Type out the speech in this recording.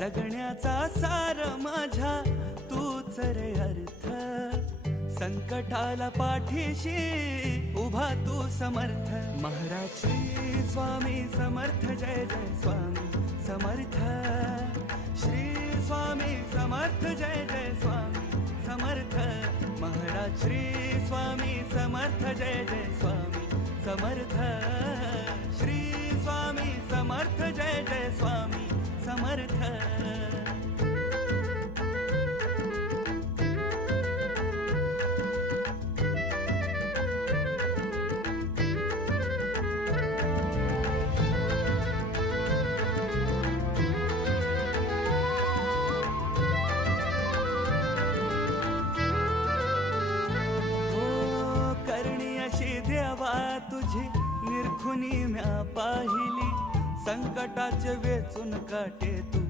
जगण्याचा सार माझ्या तूच रे अर्थ, संकटाला पाठीशी उभा तू समर्थ. महाराज श्री स्वामी समर्थ, जय जय स्वामी समर्थ. श्री स्वामी समर्थ, जय जय स्वामी समर्थ. महाराज श्री स्वामी समर्थ, जय जय स्वामी समर्थ. श्री स्वामी समर्थ, जय जय स्वामी समर्थ. देवा तुझी निरखुनी म्या पाहिली, संकटाचे वेचून काटे तू